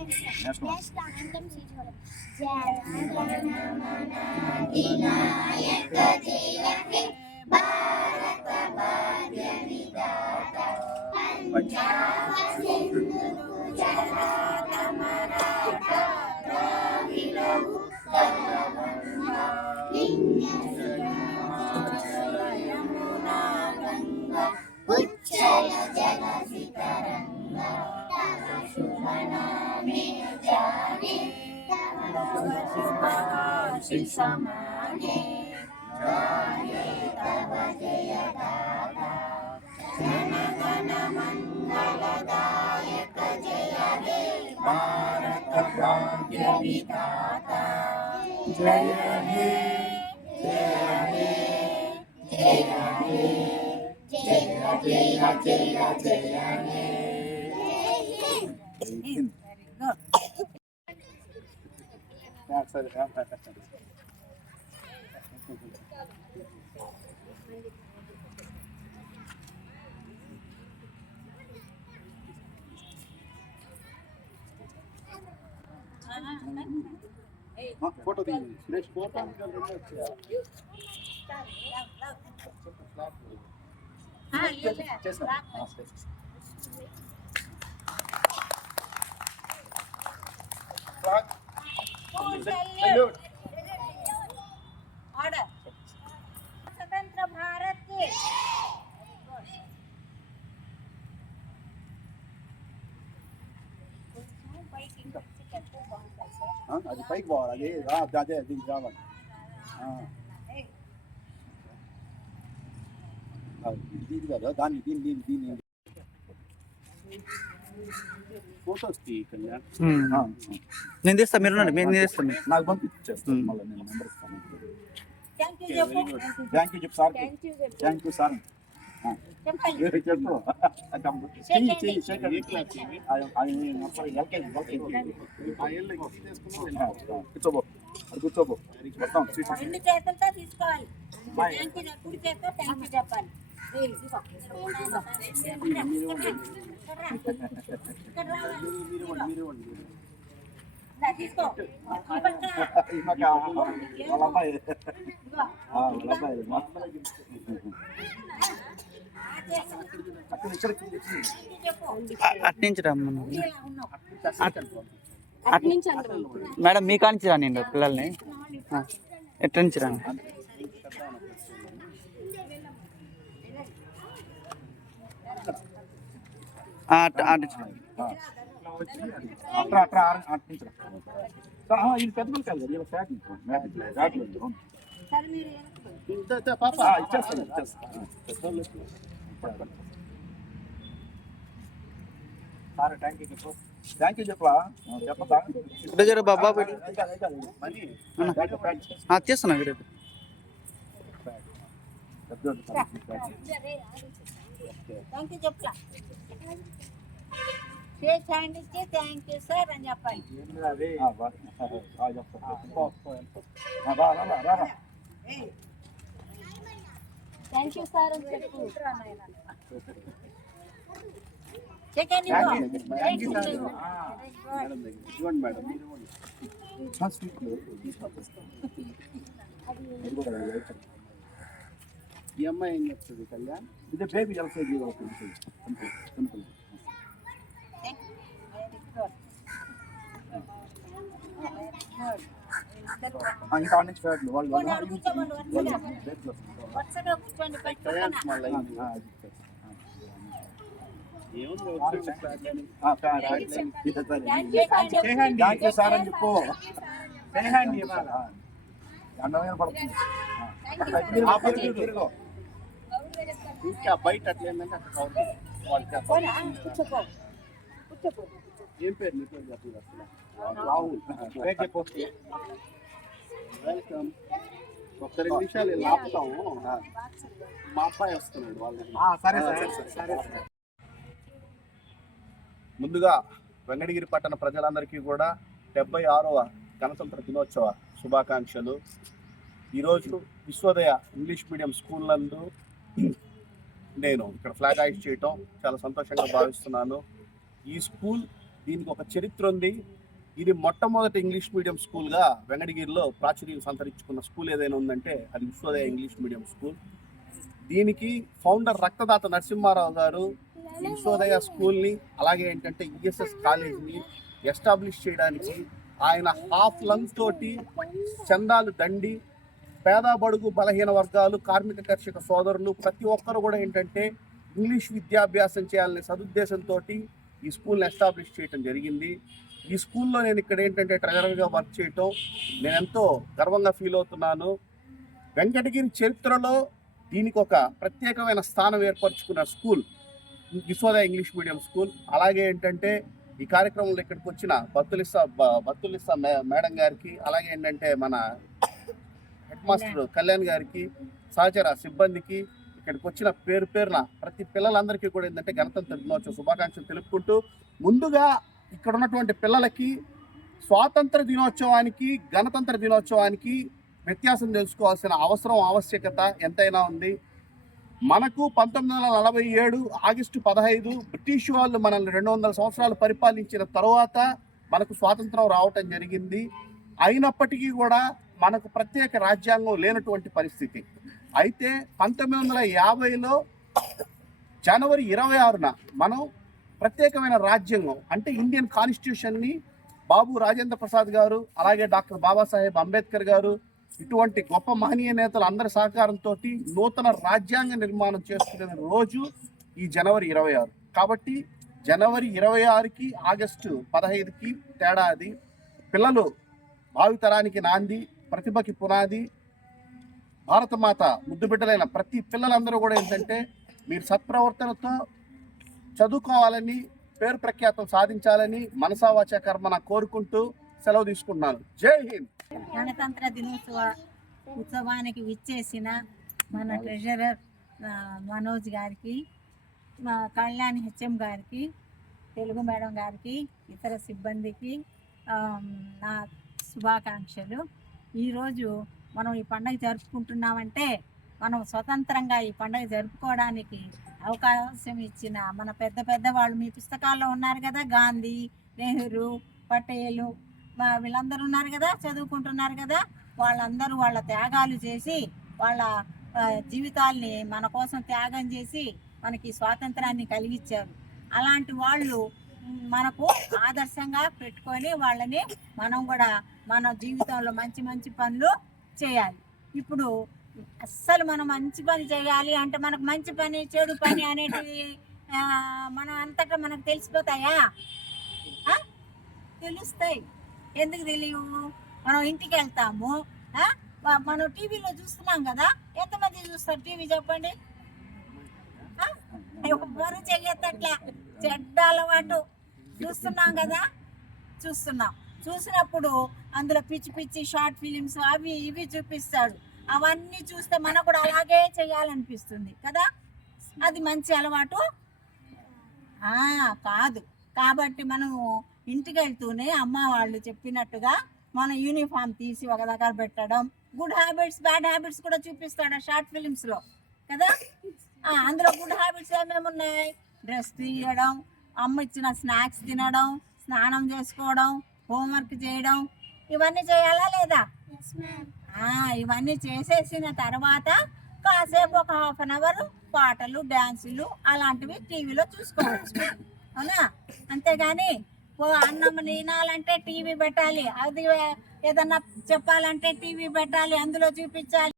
जनगणमनाधिनायक जय हे भारत भाग्य विधाता पंजाब सिंधु गुजरात मराठा द्रविड़ उत्कल गंगा विंध्य हिमाचल यमुना गंगा उच्चल जलधि तरंगा तव शुभ नामे जाने तव शुभ आशीष माने जाने तव जय गाथा जन गण मंगलदायक जय हे भारत भाग्य विधाता जय हे जय हे जय हे जय जय जय जय हे फोटो दी सुरेश फोटो स्वतंत्र भारत के అది పైకి పోవాలి అదే దీనికి రావాలి దీని కదా దాన్ని దీన్ని దీన్ని ఫోటోస్ కళ్యాణ్ నేను తీస్తా మీరు నేను తీస్తాను నాకు పంపించేస్తాను మళ్ళీ నేను నెంబర్ ఇస్తాను థ్యాంక్ యూ చెప్పు సార్ థ్యాంక్ యూ సార్ చెప్పు కూర్చోబో కూర్చోబో మొత్తం రెండు చేతులతో తీసుకోవాలి కుడి చేతితో థ్యాంక్ యూ చెప్పాలి తీసుకో అట్నుంచి రమ్మను మేడం మీ కానించి రానిండి పిల్లల్ని ఎట్ల నుంచి రాండి ఇది పెద్ద కాదు ఇలా ప్యాకింగ్ ఇచ్చేస్తాను సార్ థ్యాంక్ యూ చెప్పు థ్యాంక్ యూ చెప్పా చెప్పదా జర బాబా తీస్తున్నా వీడియో థ్యాంక్ యూ చెప్పలా షేక్ హ్యాండ్ ఇచ్చి థ్యాంక్ యూ సార్ అని చెప్పాలి థ్యాంక్ యూ సార్ అని చెప్పు షేక్ హ్యాండ్ ఈ అమ్మాయి ఏం చెప్తుంది కళ్యాణ్ ఇదే బేబీ ఎల్కేజీ సింపుల్ ఇంకా నుంచి వాళ్ళు సార్ అని చెప్పు అండమైన పడుతుంది ఇంకా బయట అట్లేందంటే ఏం పేరు నీ పేరు చెప్పు రాహుల్ చెప్పు వెల్కమ్ ఒక్క 2 నిమిషాలు ఆపుతాము మా అబ్బాయి వస్తున్నాడు వాళ్ళు సరే ముందుగా వెంకటగిరి పట్టణ ప్రజలందరికీ కూడా 76వ గణతంత్ర దినోత్సవ శుభాకాంక్షలు. ఈరోజు విశ్వోదయ ఇంగ్లీష్ మీడియం స్కూల్ నందు నేను ఇక్కడ ఫ్లాగ్ హాయిస్ట్ చేయటం చాలా సంతోషంగా భావిస్తున్నాను. ఈ స్కూల్ దీనికి ఒక చరిత్ర ఉంది. ఇది మొట్టమొదటి ఇంగ్లీష్ మీడియం స్కూల్గా వెంకటగిరిలో ప్రాచుర్యం సంతరించుకున్న స్కూల్ ఏదైనా ఉందంటే అది విశ్వోదయ ఇంగ్లీష్ మీడియం స్కూల్. దీనికి ఫౌండర్ రక్తదాత నరసింహారావు గారు విశ్వోదయ స్కూల్ని అలాగే ఏంటంటే ఈఎస్ఎస్ కాలేజీని ఎస్టాబ్లిష్ చేయడానికి ఆయన హాఫ్ లంగ్స్ తోటి చందాలు దండి పేద బడుగు బలహీన వర్గాలు కార్మిక కర్షక సోదరులు ప్రతి ఒక్కరు కూడా ఏంటంటే ఇంగ్లీష్ విద్యాభ్యాసం చేయాలనే సదుద్దేశంతో ఈ స్కూల్ని ఎస్టాబ్లిష్ చేయడం జరిగింది. ఈ స్కూల్లో నేను ఇక్కడ ఏంటంటే ట్రెజరర్గా వర్క్ చేయటం నేను ఎంతో గర్వంగా ఫీల్ అవుతున్నాను. వెంకటగిరి చరిత్రలో దీనికి ఒక ప్రత్యేకమైన స్థానం ఏర్పరచుకున్న school Vishwodaya English medium school. అలాగే ఏంటంటే ఈ కార్యక్రమంలో ఇక్కడికి వచ్చిన బత్తులిస్సా మేడం గారికి, అలాగే ఏంటంటే మన హెడ్ మాస్టర్ కళ్యాణ్ గారికి, సహచర సిబ్బందికి, ఇక్కడికి వచ్చిన పేరున ప్రతి పిల్లలందరికీ కూడా ఏంటంటే గణతంత్ర దినోత్సవ శుభాకాంక్షలు తెలుపుకుంటూ, ముందుగా ఇక్కడ ఉన్నటువంటి పిల్లలకి స్వాతంత్ర దినోత్సవానికి గణతంత్ర దినోత్సవానికి వ్యత్యాసం తెలుసుకోవాల్సిన ఆవశ్యకత ఎంతైనా ఉంది. మనకు 1947 ఆగస్టు 15 బ్రిటిష్ వాళ్ళు మనల్ని 200 సంవత్సరాలు పరిపాలించిన తర్వాత మనకు స్వాతంత్రం రావటం జరిగింది. అయినప్పటికీ కూడా మనకు ప్రత్యేక రాజ్యాంగం లేనటువంటి పరిస్థితి. అయితే 1950లో జనవరి 26న మనం ప్రత్యేకమైన రాజ్యాంగం అంటే ఇండియన్ కాన్స్టిట్యూషన్ని బాబు రాజేంద్ర ప్రసాద్ గారు, అలాగే డాక్టర్ బాబాసాహెబ్ అంబేద్కర్ గారు, ఇటువంటి గొప్ప మహనీయ నేతలు అందరి సహకారంతో నూతన రాజ్యాంగ నిర్మాణం చేసుకునే రోజు ఈ జనవరి 26. కాబట్టి జనవరి 26కి ఆగస్టు 15కి తేడా అది. పిల్లలు భావితరానికి నాంది, ప్రతిభకి పునాది. భారతమాత ముద్దుబిడ్డలైన ప్రతి పిల్లలందరూ కూడా ఏంటంటే మీరు సత్ప్రవర్తనతో చదువుకోవాలని, పేరు ప్రఖ్యాతం సాధించాలని మనసావాచ కర్మన కోరుకుంటూ సెలవు తీసుకుంటున్నాను. జై హింద్. గణతంత్ర దినోత్సవ ఉత్సవానికి విచ్చేసిన మన ట్రెజరర్ మనోజ్ గారికి, మా కళ్యాణ్ హెచ్ఎం గారికి, తెలుగు మేడం గారికి, ఇతర సిబ్బందికి నా శుభాకాంక్షలు. ఈరోజు మనం ఈ పండుగ జరుపుకుంటున్నామంటే మనం స్వతంత్రంగా ఈ పండుగ జరుపుకోవడానికి అవకాశం ఇచ్చిన మన పెద్దవాళ్ళు మీ పుస్తకాల్లో ఉన్నారు కదా, గాంధీ, నెహ్రూ, పటేలు, వీళ్ళందరూ ఉన్నారు కదా, చదువుకుంటున్నారు కదా, వాళ్ళందరూ వాళ్ళ త్యాగాలు చేసి వాళ్ళ జీవితాల్ని మన కోసం త్యాగం చేసి మనకి స్వాతంత్రాన్ని కలిగించారు. అలాంటి వాళ్ళు మనకు ఆదర్శంగా పెట్టుకొని వాళ్ళని మనం కూడా మన జీవితంలో మంచి పనులు చేయాలి. ఇప్పుడు అస్సలు మనం మంచి పని చేయాలి అంటే మనకు మంచి పని చెడు పని అనేటివి మనం అంతటా మనకు తెలిసిపోతాయా? తెలుస్తాయి. ఎందుకు తెలియవు? మనం ఇంటికి వెళ్తాము, మనం టీవీలో చూస్తున్నాం కదా, ఎంతమంది చూస్తారు టీవీ చెప్పండి? ఎవ్వరు చెయ్యట్లా. చెడ్డ అలవాటు చూస్తున్నాం కదా, చూసినప్పుడు అందులో పిచ్చి షార్ట్ ఫిలిమ్స్ అవి ఇవి చూపిస్తాడు. అవన్నీ చూస్తే మనకు కూడా అలాగే చేయాలనిపిస్తుంది కదా. అది మంచి అలవాటు కాదు. కాబట్టి మనము ఇంటికి వెళ్తూనే అమ్మ వాళ్ళు చెప్పినట్టుగా మన యూనిఫామ్ తీసి ఒక దగ్గర పెట్టడం, గుడ్ హ్యాబిట్స్ బ్యాడ్ హ్యాబిట్స్ కూడా చూపిస్తాడు ఆ షార్ట్ ఫిలిమ్స్లో కదా. అందులో గుడ్ హ్యాబిట్స్ ఏమేమి ఉన్నాయి? డ్రెస్ తీయడం, అమ్మ ఇచ్చిన స్నాక్స్ తినడం, స్నానం చేసుకోవడం, హోంవర్క్ చేయడం, ఇవన్నీ చేయాలా లేదా? ఇవన్నీ చేసేసిన తర్వాత కాసేపు ఒక హాఫ్ అన్ అవర్ పాటలు, డ్యాన్సులు అలాంటివి టీవీలో చూసుకోవచ్చు, అవునా? అంతేగాని అన్నం తినాలంటే టీవీ పెట్టాలి, అది ఏదన్నా చెప్పాలంటే టీవీ పెట్టాలి, అందులో చూపించాలి.